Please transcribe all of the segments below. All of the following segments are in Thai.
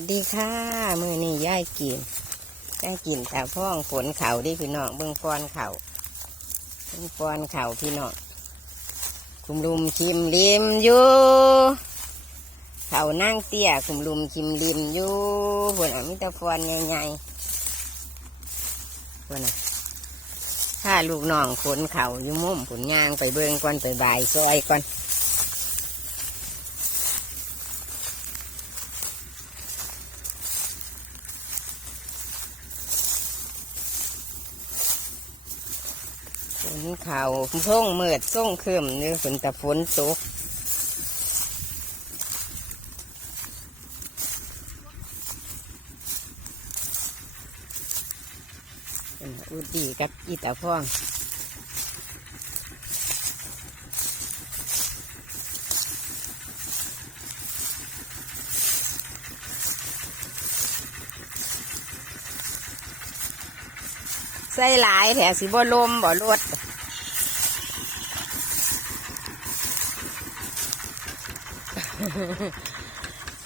วัสดีค่ะมือนี่ย่ายกินย่ายกินแต่พ่องฝนเข่าดิพี่น้องเบื้องฟอนเข่าเบื้องฟอนเข่าพี่น้องคุมลุมคิมริมอยู่เข่านั่งเตี้ยคุมลุมคิมริมอยู่บนอะมิตรฟอนใหญ่ๆบนอะถ้าลูกน้องขนเข่าอยู่มุมผลยางไปเบิ่งก่อนไปบายซอยก่อน นเข่าส่งเมือดส่งเคืมเนื้อฝนแต่ฝนตกอุดดีกับอีตาพ่อง ใส่หลายแถสิบ่ลมบ่รด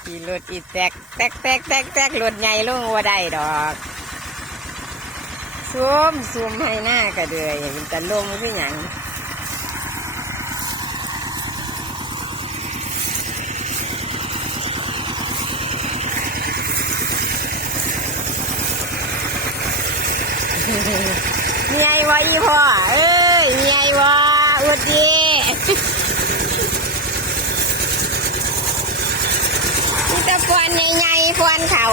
ขี่รถอีแตกแตกแตกแตกแตกรถใหญ่ลงว่าได้ดอกซูมซูมให้หน้ากระเดือยมันจะลงขึ้นอหย่าง เมียวะอีพ่อ เอ้ยเมียวะอุดดีนี่ตะฟอนใหญ่ๆฟอนเขา